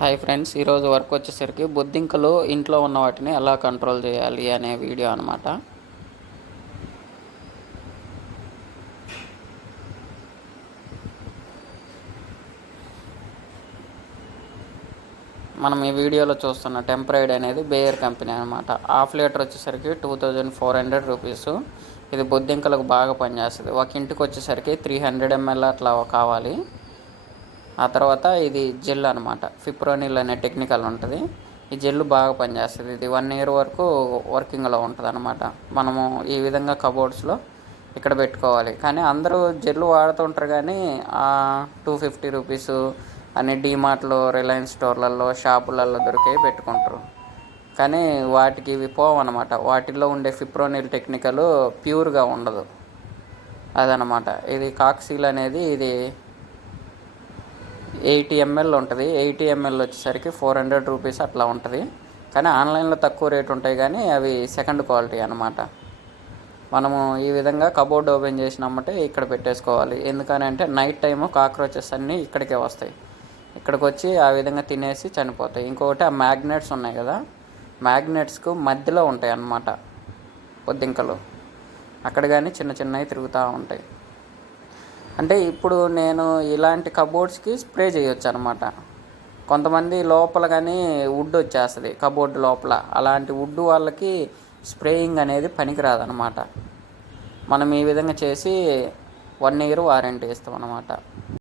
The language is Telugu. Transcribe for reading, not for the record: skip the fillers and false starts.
హాయ్ ఫ్రెండ్స్, ఈరోజు వర్క్ వచ్చేసరికి బొద్దింకలు ఇంట్లో ఉన్న వాటిని ఎలా కంట్రోల్ చేయాలి అనే వీడియో అనమాట. మనం ఈ వీడియోలో చూస్తున్న టెంపరైడ్ అనేది బేయర్ కంపెనీ అనమాట. హాఫ్ లీటర్ వచ్చేసరికి 2400 రూపీస్. ఇది బొద్దింకలకు బాగా పనిచేస్తుంది. ఒక ఇంటికి వచ్చేసరికి 300 ml అట్లా కావాలి. ఆ తర్వాత ఇది జెల్ అనమాట. ఫిప్రోనిల్ అనే టెక్నికల్ ఉంటుంది. ఈ జెల్ బాగా పనిచేస్తుంది. ఇది 1 year వరకు వర్కింగ్లో ఉంటుంది అనమాట. మనము ఈ విధంగా కబోర్డ్స్లో ఇక్కడ పెట్టుకోవాలి. కానీ అందరూ జెల్ వాడుతుంటారు, కానీ 250 రూపీస్ అని డీమార్ట్లో, రిలయన్స్ స్టోర్లలో, షాపులలో దొరికేవి పెట్టుకుంటారు. కానీ వాటికి ఇవి పోవన్నమాట. వాటిల్లో ఉండే ఫిప్రోనిల్ టెక్నికల్ ప్యూర్గా ఉండదు అదనమాట. ఇది కాక్సీల్ అనేది ఇది 80 ml ఉంటుంది. 80 ml వచ్చేసరికి 400 రూపీస్ అట్లా ఉంటుంది. కానీ ఆన్లైన్లో తక్కువ రేటు ఉంటాయి, కానీ అవి సెకండ్ క్వాలిటీ అనమాట. మనము ఈ విధంగా కబోర్డ్ ఓపెన్ చేసినామంటే ఇక్కడ పెట్టేసుకోవాలి. ఎందుకని అంటే నైట్ టైము కాక్రోచెస్ అన్నీ ఇక్కడికే వస్తాయి. ఇక్కడికి వచ్చి ఆ విధంగా తినేసి చనిపోతాయి. ఇంకొకటి ఆ మ్యాగ్నెట్స్ ఉన్నాయి కదా, మ్యాగ్నెట్స్కు మధ్యలో ఉంటాయి అన్నమాట బొద్దింకలు. అక్కడ కానీ చిన్న చిన్నవి తిరుగుతూ ఉంటాయి. అంటే ఇప్పుడు నేను ఇలాంటి కబోర్డ్స్కి స్ప్రే చేయొచ్చు అనమాట. కొంతమంది లోపల కానీ వుడ్ వచ్చేస్తుంది కబోర్డ్ లోపల. అలాంటి వుడ్ వాళ్ళకి స్ప్రేయింగ్ అనేది పనికిరాదనమాట. మనం ఈ విధంగా చేసి 1 year వారంటీ ఇస్తాం అన్నమాట.